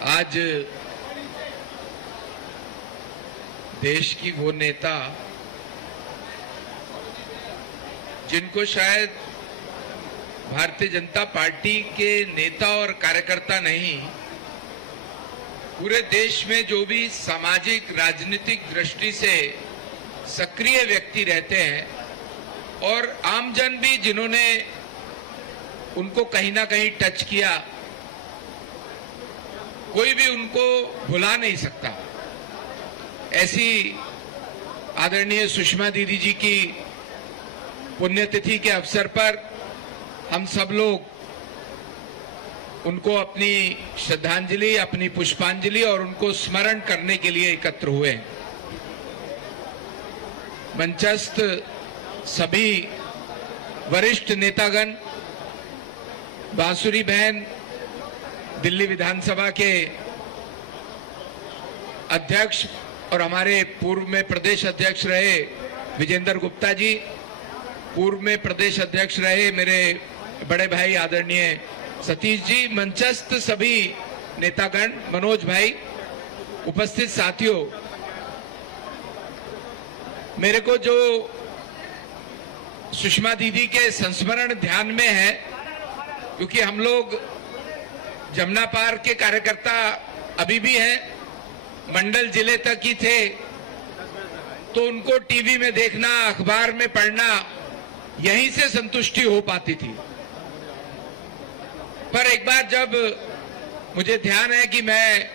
आज देश की वो नेता जिनको शायद भारतीय जनता पार्टी के नेता और कार्यकर्ता नहीं, पूरे देश में जो भी सामाजिक राजनीतिक दृष्टि से सक्रिय व्यक्ति रहते हैं और आमजन भी जिन्होंने उनको कहीं ना कहीं टच किया, कोई भी उनको भुला नहीं सकता। ऐसी आदरणीय सुषमा दीदी जी की पुण्यतिथि के अवसर पर हम सब लोग उनको अपनी श्रद्धांजलि, अपनी पुष्पांजलि और उनको स्मरण करने के लिए एकत्र हुए। मंचस्थ सभी वरिष्ठ नेतागण, बांसुरी बहन दिल्ली विधानसभा के अध्यक्ष और हमारे पूर्व में प्रदेश अध्यक्ष रहे विजेंद्र गुप्ता जी, पूर्व में प्रदेश अध्यक्ष रहे मेरे बड़े भाई आदरणीय सतीश जी, मंचस्थ सभी नेतागण, मनोज भाई, उपस्थित साथियों, मेरे को जो सुषमा दीदी के संस्मरण ध्यान में है, क्योंकि हम लोग जमुना पार के कार्यकर्ता अभी भी हैं, मंडल जिले तक ही थे, तो उनको टीवी में देखना, अखबार में पढ़ना, यहीं से संतुष्टि हो पाती थी। पर एक बार जब मुझे ध्यान है कि मैं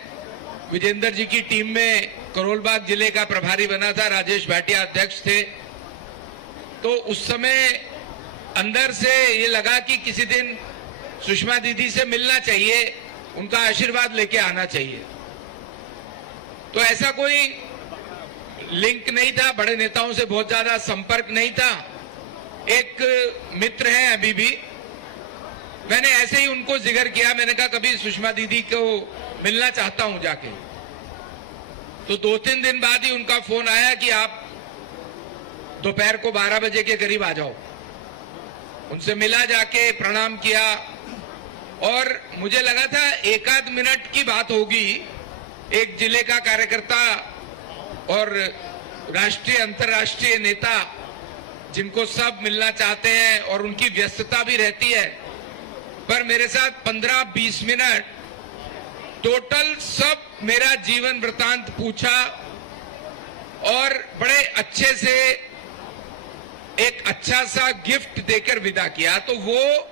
विजेंद्र जी की टीम में करोलबाग जिले का प्रभारी बना था, राजेश भाटिया अध्यक्ष थे, तो उस समय अंदर से ये लगा कि किसी दिन सुषमा दीदी से मिलना चाहिए, उनका आशीर्वाद लेके आना चाहिए। तो ऐसा कोई लिंक नहीं था, बड़े नेताओं से बहुत ज्यादा संपर्क नहीं था। एक मित्र हैं अभी भी, मैंने ऐसे ही उनको जिक्र किया, मैंने कहा कभी सुषमा दीदी को मिलना चाहता हूं जाके। तो 2-3 दिन बाद ही उनका फोन आया कि आप दोपहर को 12 बजे के करीब आ जाओ। उनसे मिला, जाके प्रणाम किया और मुझे लगा था 1-8 मिनट की बात होगी। एक जिले का कार्यकर्ता और राष्ट्रीय अंतर्राष्ट्रीय नेता जिनको सब मिलना चाहते हैं और उनकी व्यस्तता भी रहती है, पर मेरे साथ 15-20 मिनट टोटल सब मेरा जीवन वृतांत पूछा और बड़े अच्छे से एक अच्छा सा गिफ्ट देकर विदा किया। तो वो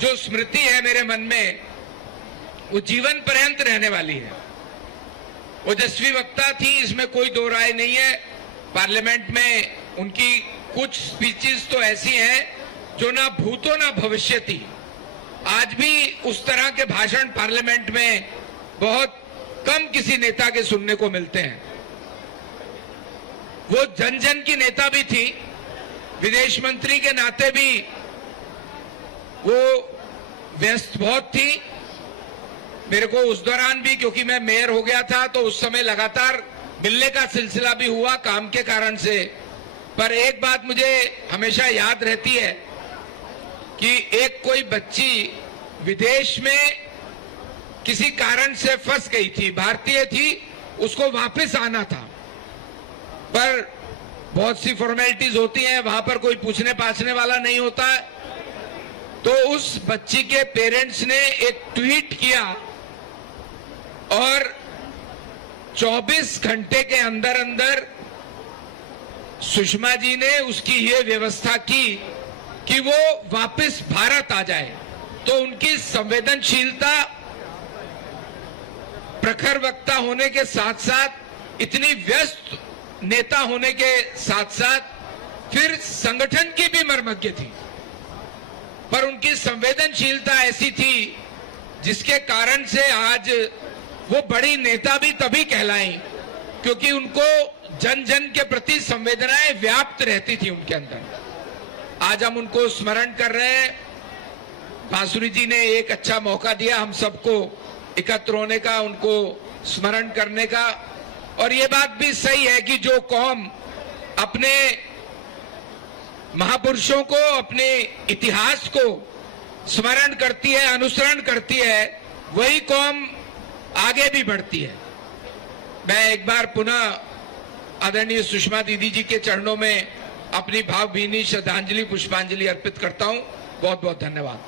जो स्मृति है मेरे मन में, वो जीवन पर्यंत रहने वाली है। ओजस्वी वक्ता थी, इसमें कोई दो राय नहीं है। पार्लियामेंट में उनकी कुछ स्पीचेस तो ऐसी हैं जो ना भूतो ना भविष्यति। आज भी उस तरह के भाषण पार्लियामेंट में बहुत कम किसी नेता के सुनने को मिलते हैं। वो जन जन की नेता भी थी, विदेश मंत्री के नाते भी वो व्यस्त बहुत थी। मेरे को उस दौरान भी, क्योंकि मैं मेयर हो गया था, तो उस समय लगातार मिलने का सिलसिला भी हुआ काम के कारण से। पर एक बात मुझे हमेशा याद रहती है कि एक कोई बच्ची विदेश में किसी कारण से फंस गई थी, भारतीय थी, उसको वापस आना था, पर बहुत सी फॉर्मेलिटीज होती हैं, वहां पर कोई पूछने पाछने वाला नहीं होता। तो उस बच्ची के पेरेंट्स ने एक ट्वीट किया और 24 घंटे के अंदर अंदर सुषमा जी ने उसकी ये व्यवस्था की कि वो वापस भारत आ जाए। तो उनकी संवेदनशीलता, प्रखर वक्ता होने के साथ साथ, इतनी व्यस्त नेता होने के साथ साथ फिर संगठन की भी मर्मज्ञ थी, पर उनकी संवेदनशीलता ऐसी थी जिसके कारण से आज वो बड़ी नेता भी तभी कहलाई क्योंकि उनको जन जन के प्रति संवेदनाएं व्याप्त रहती थी उनके अंदर। आज हम उनको स्मरण कर रहे हैं। बांसुरी जी ने एक अच्छा मौका दिया हम सबको एकत्र होने का, उनको स्मरण करने का। और ये बात भी सही है कि जो कौम अपने महापुरुषों को, अपने इतिहास को स्मरण करती है, अनुसरण करती है, वही कौम आगे भी बढ़ती है। मैं एक बार पुनः आदरणीय सुषमा दीदी जी के चरणों में अपनी भावभीनी श्रद्धांजलि पुष्पांजलि अर्पित करता हूं। बहुत बहुत धन्यवाद।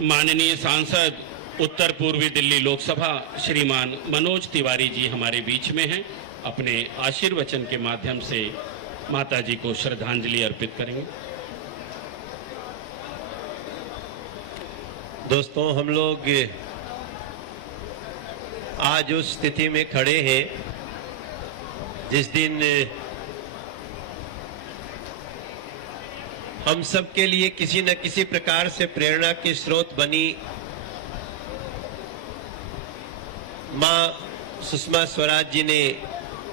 माननीय सांसद उत्तर पूर्वी दिल्ली लोकसभा श्रीमान मनोज तिवारी जी हमारे बीच में हैं। अपने आशीर्वचन के माध्यम से माता जी को श्रद्धांजलि अर्पित करेंगे। दोस्तों, हम लोग आज उस स्थिति में खड़े हैं जिस दिन हम सब के लिए किसी न किसी प्रकार से प्रेरणा के स्रोत बनी मां सुषमा स्वराज जी ने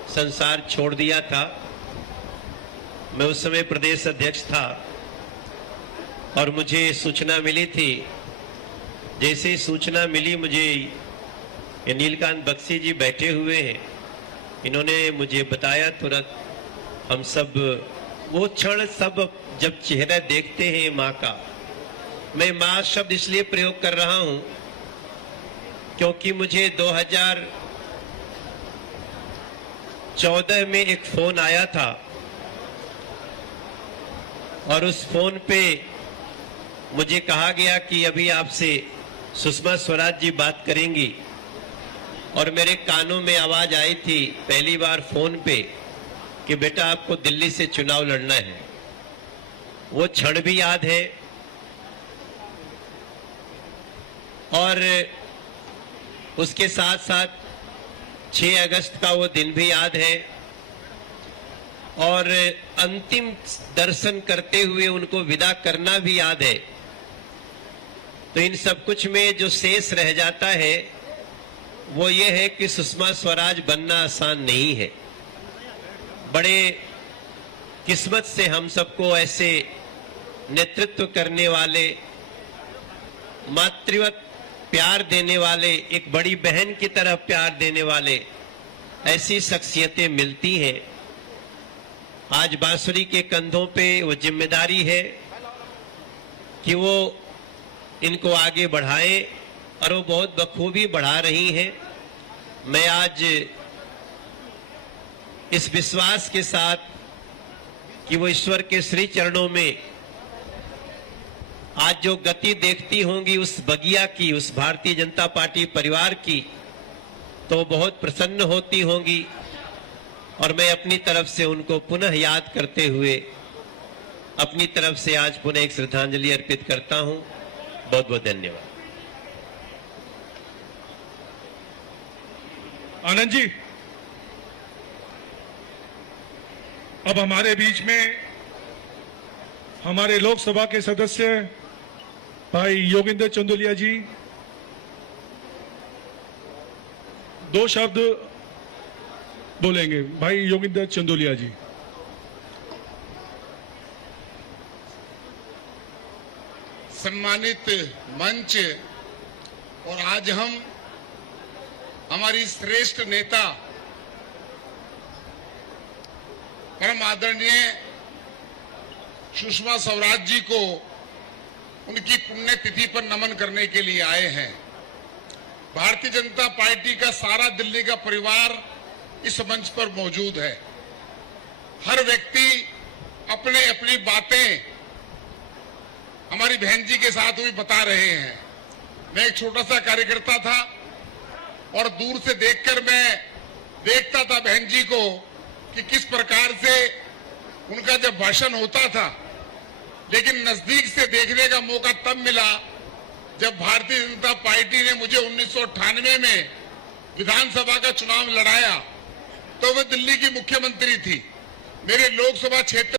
संसार छोड़ दिया था। मैं उस समय प्रदेश अध्यक्ष था और मुझे सूचना मिली थी। जैसे ही सूचना मिली, मुझे ये नीलकांत बख्शी जी बैठे हुए हैं, इन्होंने मुझे बताया तुरंत। हम सब वो क्षण सब जब चेहरा देखते हैं माँ का, मैं माँ शब्द इसलिए प्रयोग कर रहा हूं क्योंकि मुझे 2014 में एक फोन आया था और उस फोन पे मुझे कहा गया कि अभी आपसे सुषमा स्वराज जी बात करेंगी, और मेरे कानों में आवाज आई थी पहली बार फोन पे कि बेटा आपको दिल्ली से चुनाव लड़ना है। वो क्षण भी याद है और उसके साथ साथ 6 अगस्त का वो दिन भी याद है और अंतिम दर्शन करते हुए उनको विदा करना भी याद है। तो इन सब कुछ में जो शेष रह जाता है वो ये है कि सुषमा स्वराज बनना आसान नहीं है। बड़े किस्मत से हम सबको ऐसे नेतृत्व करने वाले, मातृवत प्यार देने वाले, एक बड़ी बहन की तरह प्यार देने वाले ऐसी शख्सियतें मिलती हैं। आज बांसुरी के कंधों पे वो जिम्मेदारी है कि वो इनको आगे बढ़ाएं और वो बहुत बखूबी बढ़ा रही हैं। मैं आज इस विश्वास के साथ कि वो ईश्वर के श्री चरणों में आज जो गति देखती होंगी उस बगिया की, उस भारतीय जनता पार्टी परिवार की, तो बहुत प्रसन्न होती होंगी। और मैं अपनी तरफ से उनको पुनः याद करते हुए अपनी तरफ से आज पुनः एक श्रद्धांजलि अर्पित करता हूं। बहुत बहुत धन्यवाद। आनंद जी, अब हमारे बीच में हमारे लोकसभा के सदस्य भाई योगिंदर चंदोलिया जी 2 शब्द बोलेंगे। भाई योगिंदर चंदोलिया जी। सम्मानित मंच और आज हम हमारी श्रेष्ठ नेता परम आदरणीय सुषमा स्वराज जी को उनकी पुण्यतिथि पर नमन करने के लिए आए हैं। भारतीय जनता पार्टी का सारा दिल्ली का परिवार इस मंच पर मौजूद है। हर व्यक्ति अपने अपनी बातें हमारी बहन जी के साथ भी बता रहे हैं। मैं एक छोटा सा कार्यकर्ता था और दूर से देखकर मैं देखता था बहन जी को कि किस प्रकार से उनका जब भाषण होता था, लेकिन नजदीक से देखने का मौका तब मिला जब भारतीय जनता पार्टी ने मुझे 1998 में विधानसभा का चुनाव लड़ाया। तो वह दिल्ली की मुख्यमंत्री थी। मेरे लोकसभा क्षेत्र